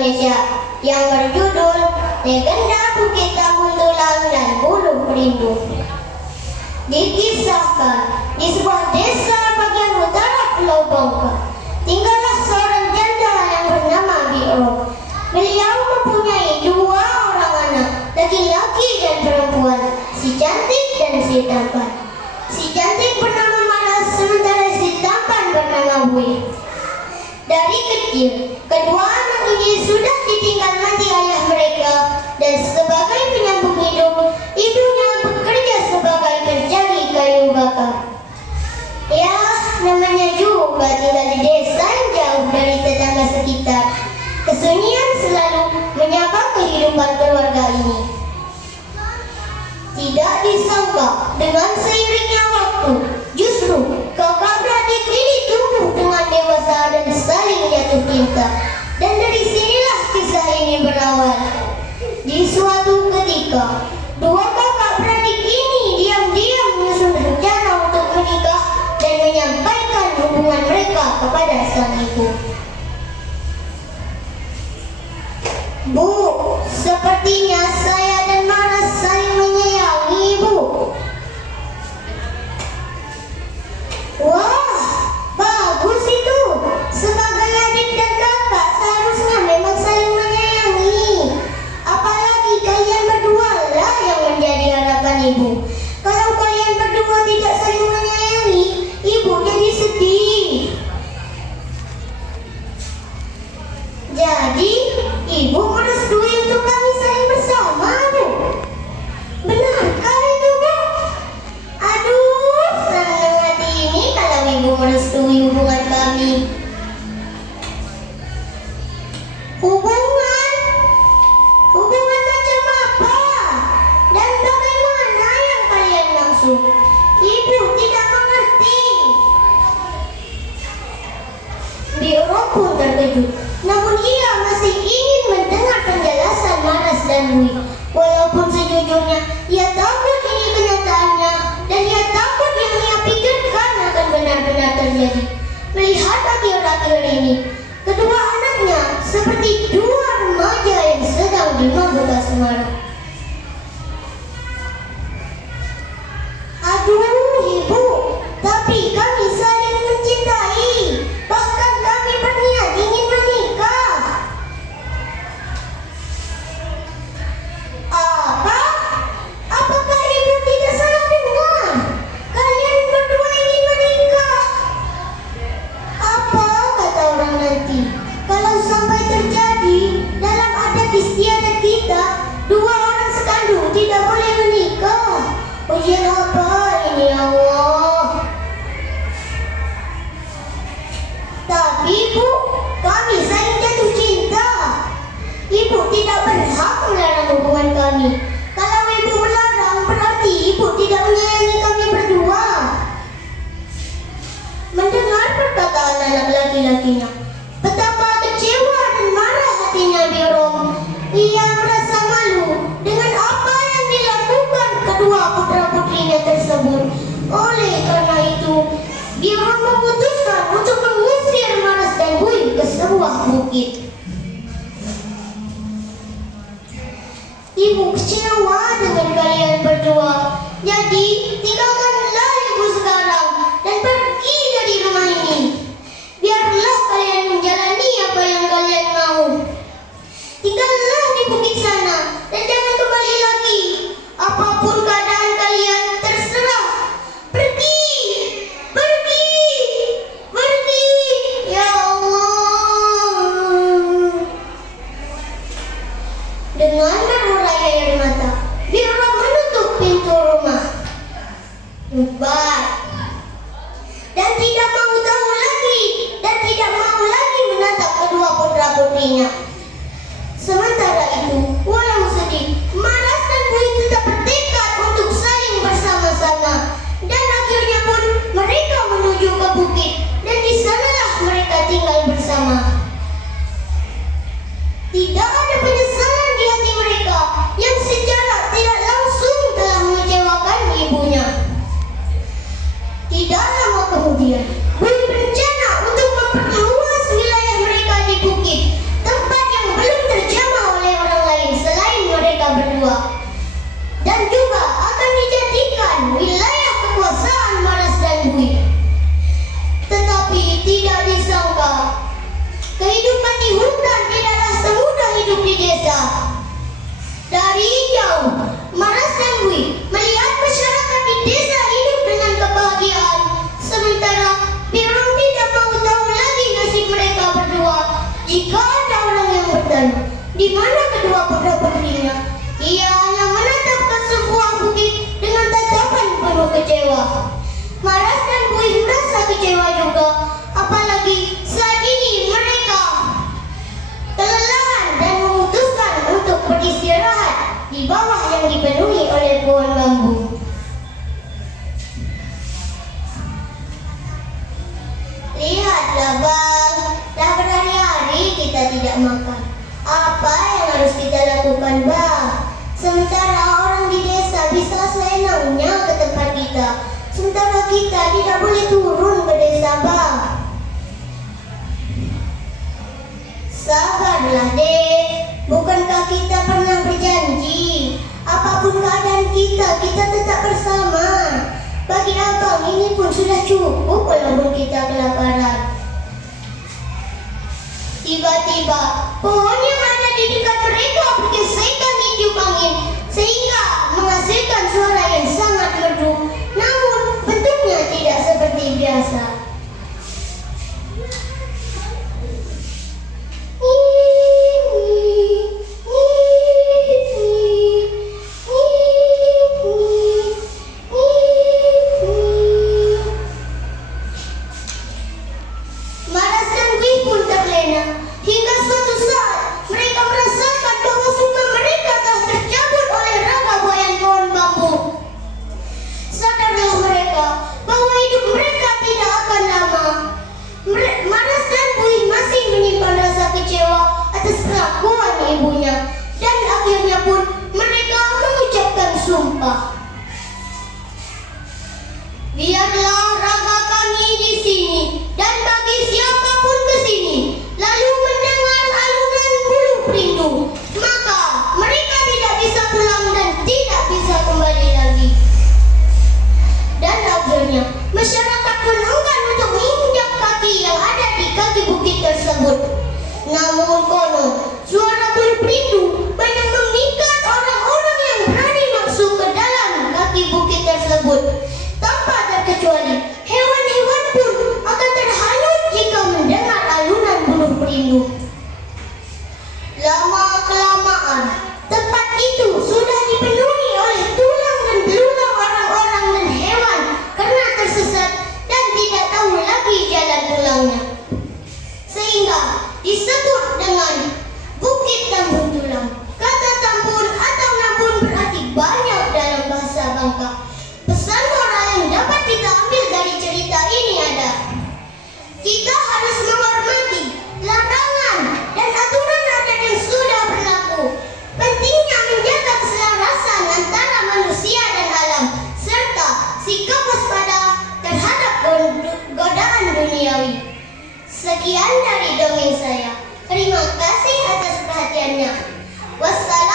Indonesia yang berjudul Legenda Bukit Taguntulak dan Buluh Rindu. Dikisahkan di sebuah desa bagian utara Pulau Bangka tinggallah seorang janda yang bernama Bi'ro. Beliau mempunyai 2 orang anak, laki-laki dan perempuan, si cantik dan si tampan. Si cantik bernama Maras, sementara si tampan bernama Bui. Dari kecil, kedua anak ini sudah ditinggal mati ayah mereka, dan sebagai penyambung hidup, ibunya bekerja sebagai pencari kayu bakar. Ya, namanya juga tinggal di desa yang jauh dari tetangga sekitar. Kesunyian selalu menyapa kehidupan keluarga ini. Tidak disangka, dengan seiringnya waktu, justru kakak beradik ini tumbuh dengan dewasa dan saling jatuh cinta. Dan dari sinilah kisah ini berawal. Di suatu ketika, 2 kakak beradik ini diam-diam menyusun rencana untuk menikah dan menyampaikan hubungan mereka kepada sang ibu. Bu, sepertinya saya dan Maras saling menyayangi, Bu. Wah, bagus itu. Sebagai adik dan kakak seharusnya memang saling menyayangi. Apalagi kalian berdua lah yang menjadi harapan ibu. Kalau kalian berdua tidak saling menyayangi, ibu jadi sedih. Jadi, ibu merestui untuk kami saling bersama, Bu. Benarkah itu, Bu? Aduh, senang hati ini kalau ibu merestui hubungan kami. Hubungan macam apa? Dan bagaimana yang kalian maksud? Ibu tidak mengerti. Bi'ro pun terkejut, namun ia masih ingin mendengar penjelasan Maras dan Bui. Walaupun sejujurnya ia takut ini kenyataannya, dan ia takut yang ia pikirkan akan benar-benar terjadi. Melihat akhir-akhir ini, kedua anaknya seperti 2 remaja yang sedang dimabuk asmara. Aduh, ibu, tapi kami saling mencintai. Bahkan kami berniat ingin menikah. Apa? Apakah ibu tidak salah dengar? Kalian berdua ingin menikah? Apa kata orang nanti? Kalau sampai terjadi dalam adat istiadat kita, 2 orang sekandung tidak boleh menikah. Ujian apa ini, Allah? Tapi Bu, kami saling jatuh cinta. Ibu tidak berhak melarang hubungan kami. Kalau ibu melarang, berarti ibu tidak menyayangi kami berdua. Mendengar perkataan anak laki-lakinya, betapa kecewa dan marah hatinya Bi'ro. Ia merasa malu dengan apa yang dilakukan kedua putra-putrinya tersebut. Oleh karena itu, Bi'ro memutuskan untuk mengusir Maras dan Bui ke sebuah bukit. Ibu kecewa dengan kalian berdua. Jadi, tinggalkanlah ibu sekarang dan pergi dari rumah ini. Biarlah kalian menjalani apa yang kalian mau. Tinggallah di bukit sana dan jangan kembali lagi. Apapun keadaan kalian, terserah. Pergi, pergi, pergi, ya Allah. Dengan berurai air mata, Bi'ro menutup pintu rumah. Dan tidak mau tahu lagi, dan tidak mau lagi menatap kedua putra-putrinya. Sementara itu, walau sedih, Maras dan Bui tetap bertekad untuk saling bersama-sama. Dan akhirnya pun mereka menuju ke bukit, dan di sanalah mereka tinggal bersama. Tidak ada penyesalan di hati mereka yang secara tidak langsung telah mengecewakan ibunya. Tidak lama kemudian, Bui berencana untuk memperluas wilayah mereka di bukit, tempat yang belum Jika ada orang yang bertanya, di mana kedua putra-putrinya? Ia hanya menatap ke sebuah bukit dengan tatapan penuh kecewa. Maras dan Buih merasa kecewa juga, apalagi saat ini mereka kelelahan dan memutuskan untuk beristirahat di bawah yang dipenuhi oleh pohon bambu. Lihatlah bang, dah berhari-hari kita tidak makan. Apa yang harus kita lakukan bang? Sementara orang di desa bisa seenaknya ke tempat kita, sementara kita tidak boleh turun ke desa bang. Sabarlah dek, bukankah kita pernah berjanji apapun keadaan kita tetap bersama. Bagi abang ini pun sudah cukup walaupun kita kelaparan. Tiba-tiba pohon yang ada di dekat mereka bergesekan ditiup angin sehingga menghasilkan suara yang sangat merdu, namun bentuknya tidak seperti biasa. Hingga suatu saat mereka merasakan bahwa sumber mereka telah tercabut oleh rangka buayan pohon bambu. Sadarlah mereka bahwa hidup mereka tidak akan lama. Maras dan Buih masih menyimpan rasa kecewa atas kelakuan ibunya, dan akhirnya pun mereka mengucapkan sumpah. Biarlah raga kami di sini, dan bagi siapapun ke sini lalu mendengar alunan bulu perindu, maka mereka tidak bisa pulang dan tidak bisa kembali lagi. Dan akhirnya masyarakat pun enggan untuk menginjak kaki yang ada di kaki bukit tersebut. Namun konon suara bulu perindu banyak memikat orang-orang yang berani masuk ke dalam kaki bukit tersebut. Tanpa terkecuali, hewan-hewan pun akan terhanyut jika mendengar alunan bulu perindu. Lama-kelamaan, tempat itu sudah dipenuhi oleh tulang dan belulang orang-orang dan hewan karena tersesat dan tidak tahu lagi jalan pulangnya. Sehingga disebut dengan Bukit Tambun Tulang. Kata tambun atau nabun berarti banyak dalam bahasa Bangka. Pesan moral yang dapat kita ambil dari cerita ini ada: kita harus menghormati larangan dan aturan adat yang sudah berlaku. Pentingnya menjaga keselarasan antara manusia dan alam, serta sikap waspada terhadap godaan duniawi. Sekian dari dongeng saya. Terima kasih atas perhatiannya. Wassalamualaikum.